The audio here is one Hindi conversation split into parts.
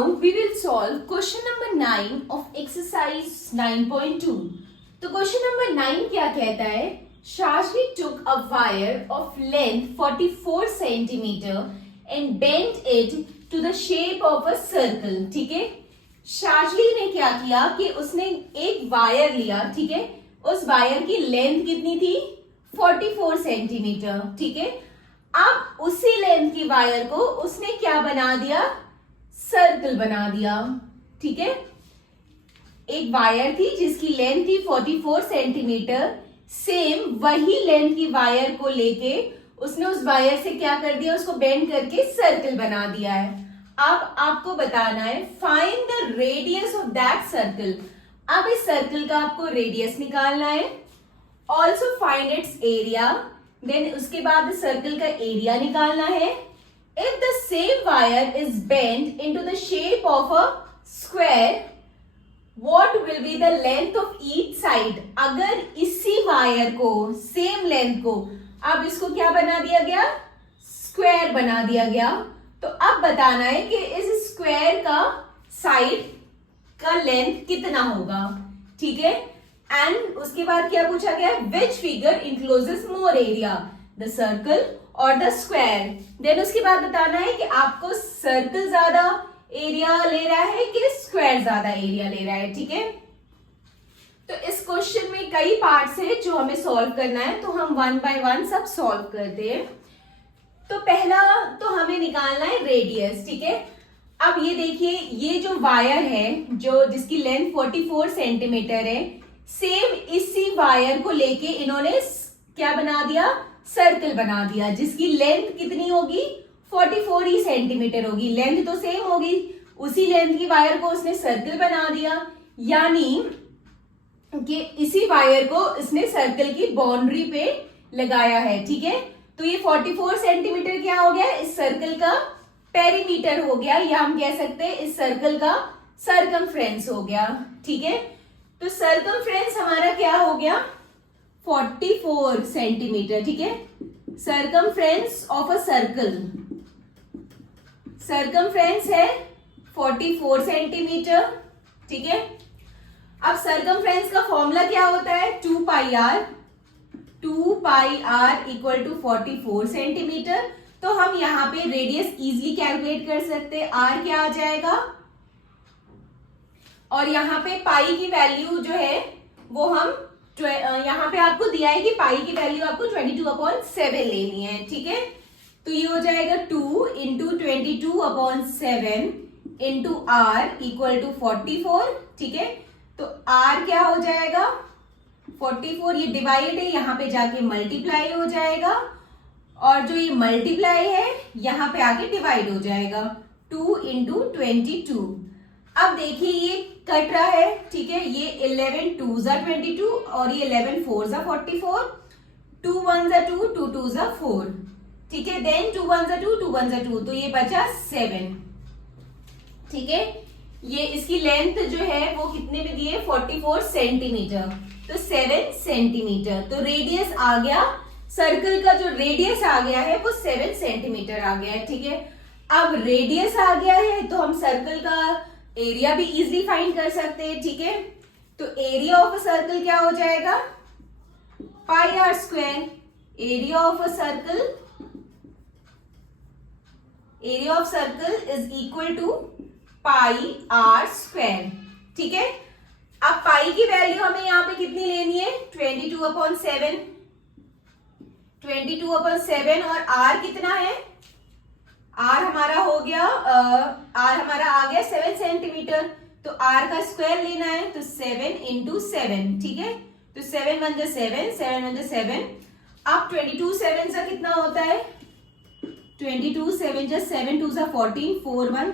Now we will solve question number 9 of exercise 9.2. तो question number 9 क्या कहता है? Shashni took a wire of length 44 centimeter and bent it to the shape of a circle. ठीक है, शार्जली ने क्या किया कि उसने एक वायर लिया. ठीक है, उस वायर की लेंथ कितनी थी? 44 सेंटीमीटर. ठीक है, अब उसी लेंथ की वायर को उसने क्या बना दिया? सर्कल बना दिया. ठीक है, एक वायर थी जिसकी लेंथ थी 44 सेंटीमीटर. सेम वही लेंथ की वायर को लेके उसने उस वायर से क्या कर दिया? उसको बेंड करके सर्कल बना दिया है. अब आपको बताना है find the radius of that circle. अब इस सर्कल का आपको रेडियस निकालना है. Also find its area. Then उसके बाद सर्कल का एरिया निकालना है. If the same wire is bent into the shape of a square, what will be the length of each side? अगर इसी वायर को, सेम लेंथ को, अब इसको क्या बना दिया गया? स्क्वायर बना दिया गया. तो अब बताना है कि इस स्क्वायर का साइड का लेंथ कितना होगा. ठीक है, एंड उसके बाद क्या पूछा गया? Which figure encloses more area, the circle और द स्क्वायर. देन उसके बाद बताना है कि आपको सर्कल ज्यादा एरिया ले रहा है कि स्क्वायर ज्यादा एरिया ले रहा है. ठीक है, तो इस क्वेश्चन में कई पार्ट्स है जो हमें सॉल्व करना है, तो हम वन बाय वन सब सॉल्व करते हैं. तो पहला तो हमें निकालना है रेडियस. ठीक है, अब ये देखिए, ये जो वायर है जो जिसकी लेंथ 44 सेंटीमीटर है, सेम इसी वायर को लेके इन्होंने क्या बना दिया? सर्कल बना दिया, जिसकी लेंथ कितनी होगी? 44 ही सेंटीमीटर होगी. लेंथ तो सेम होगी, उसी लेंथ की वायर को उसने सर्कल बना दिया, यानी कि इसी वायर को इसने सर्कल की बाउंड्री पे लगाया है. ठीक है, तो ये 44 सेंटीमीटर क्या हो गया? इस सर्कल का पेरीमीटर हो गया, या हम कह सकते हैं इस सर्कल का सर्कमफ्रेंस हो गया. ठीक है, तो सर्कमफ्रेंस हमारा क्या हो गया? 44 सेंटीमीटर. ठीक है, circumference of a circle, circumference है 44 सेंटीमीटर. ठीक है, अब सर्कमफ्रेंस का फॉर्मूला क्या होता है? 2 pi r. 2 pi r equal to 44 centimetre. तो हम यहाँ पे रेडियस इजीली कैलकुलेट कर सकते हैं. आर क्या आ जाएगा, और यहाँ पे पाई की वैल्यू जो है वो हम यहाँ पे आपको दिया है कि पाई की वैल्यू आपको 22/7 लेनी है. ठीक है, तो ये हो जाएगा 2 into 22/7 into r equal to 44. ठीक है, तो आर क्या हो जाएगा? 44. ये डिवाइड है, यहाँ पे जाके मल्टीप्लाई हो जाएगा, और जो ये मल्टीप्लाई है यहाँ पे आके डिवाइड हो जाएगा. 2 इंटू 22. अब देखिए ये कट रहा है. ठीक है, ये 11 2 जा 22 और ये 11 4 जा 44. 2 1 जा 2, 2 2 जा 4. ठीक है, देन 2 1 जा 2, 2 1 जा 2, तो ये बचा 7. ठीक है, ये इसकी लेंथ जो है वो कितने में दी है? 44 सेंटीमीटर. तो 7 सेंटीमीटर. तो रेडियस आ गया, सर्कल का जो रेडियस आ गया है वो 7 सेंटीमीटर आ गया है. ठीक है, अब रेडियस आ गया है तो हम सर्कल का एरिया भी इजीली फाइंड कर सकते हैं. ठीक है, तो एरिया ऑफ अ सर्कल क्या हो जाएगा? Pi r square. Area of a circle, area of circle is equal to pi r square. ठीक है, अब पाई की वैल्यू हमें यहाँ पे कितनी लेनी है? 22/7. 22/7 और आर कितना है? आर हमारा हो गया, आर हमारा आ गया 7 सेंटीमीटर. तो आर का स्क्वायर लेना है, तो 7 इंटू 7. ठीक है, तो 7 1 जा 7, 7 1 जा 7. अब 22 7 जा कितना होता है? 22 7 जा 7 2 जा 14, 4 1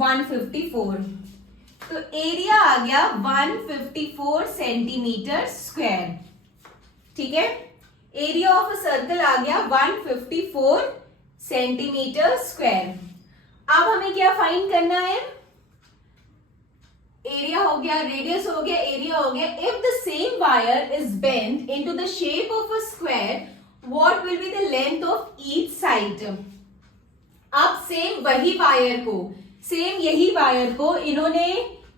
154. तो एरिया आ गया 154 सेंटीमीटर स्क्वायर. ठीक है, एरिया ऑफ अ सर्कल आ गया 154 सेंटीमीटर स्क्वायर. अब हमें क्या फाइंड करना है? एरिया हो गया, रेडियस हो गया, एरिया हो गया. If the same wire is bent into the shape of a square, what will be the length of each side? अब सेम वही वायर को सेम यही वायर को इन्होंने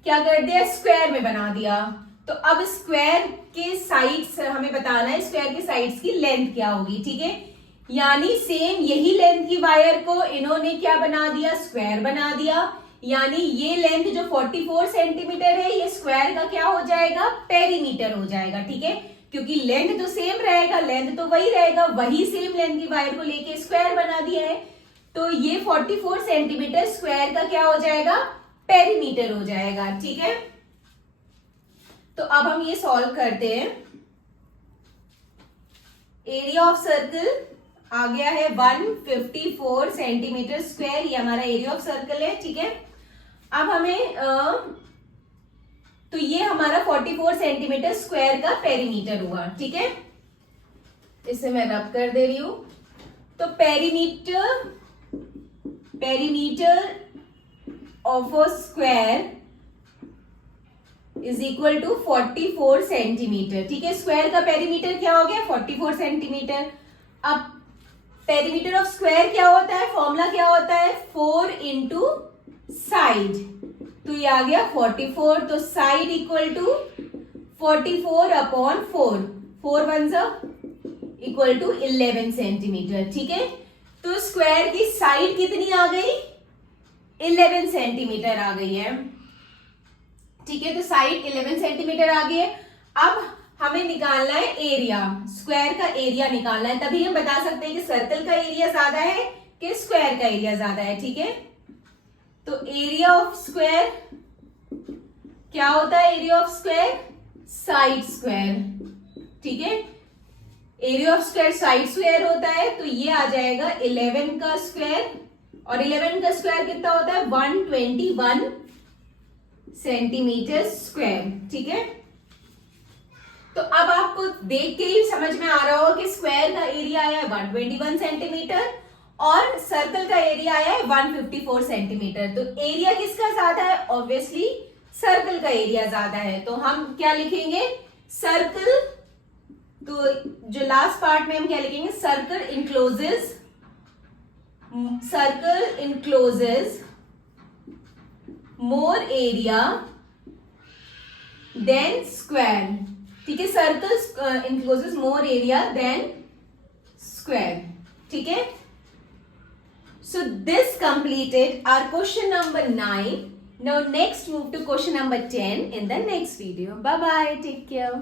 क्या कर दिया, स्क्वायर में बना दिया। तो अब स्क्वायर के साइड्स हमें बताना है, स्क्वायर के साइड्स की लेंथ क्या होगी, ठीक है। यानी सेम यही लेंथ की वायर को इन्होंने क्या बना दिया, स्क्वायर बना दिया। यानी ये लेंथ जो 44 सेंटीमीटर है, ये स्क्वायर का क्या हो जाएगा, पेरीमीटर हो जाएगा, ठीक है। क्योंकि लेंथ तो सेम रहेगा, लेंथ तो वही रहेगा, वही सेम लेंथ की वायर को लेके स्क्वायर बना दिया है। तो ये 44 सेंटीमीटर स्क्वायर का क्या हो जाएगा, पेरीमीटर हो जाएगा, ठीक है। तो अब हम ये सॉल्व करते हैं। एरिया ऑफ सर्कल आ गया है 154 सेंटीमीटर स्क्वायर, ये हमारा एरिया ऑफ सर्कल है, ठीक है। अब हमें तो ये हमारा 44 सेंटीमीटर स्क्वायर का पेरीमीटर हुआ, ठीक है। इसे मैं रब कर दे रही हूं। तो perimeter of a square is equal to 44 centimetre, ठीक है। स्क्वायर का पेरीमीटर क्या हो गया, 44 सेंटीमीटर। अब पेरीमीटर ऑफ स्क्वायर क्या होता है, फॉर्मूला क्या होता है, 4 इंटू साइड। तो ये आ गया 44, तो side equal to 44 upon 4, 4 one equal to 11 centimetre, ठीक है। तो स्क्वायर की साइड कितनी आ गई, 11 सेंटीमीटर आ गई है, ठीक है। तो साइड 11 सेंटीमीटर आ गई है। अब हमें निकालना है एरिया, स्क्वायर का एरिया निकालना है, तभी हम बता सकते हैं कि सर्कल का एरिया ज्यादा है कि स्क्वायर का एरिया ज्यादा है, ठीक है। तो एरिया ऑफ स्क्वायर क्या होता है, area of square side square, ठीक है। Area of square side square होता है, तो ये आ जाएगा 11 का स्क्वायर, और 11 का स्क्वायर कितना होता है, 121 सेंटीमीटर स्क्वायर, ठीक है। तो अब आपको देख के ही समझ में आ रहा हो कि स्क्वायर का एरिया आया है 121 सेंटीमीटर और सर्कल का एरिया आया है 154 सेंटीमीटर। तो एरिया किसका ज्यादा है, ऑब्वियसली सर्कल का एरिया ज्यादा है। तो हम क्या लिखेंगे, सर्कल, तो जो लास्ट पार्ट में हम क्या लिखेंगे, circle encloses more area than square, ठीक है। Circle encloses more area than square, ठीक है। So this completed our question number 9. Now next move to question number 10 in the next video. Bye bye. Take care.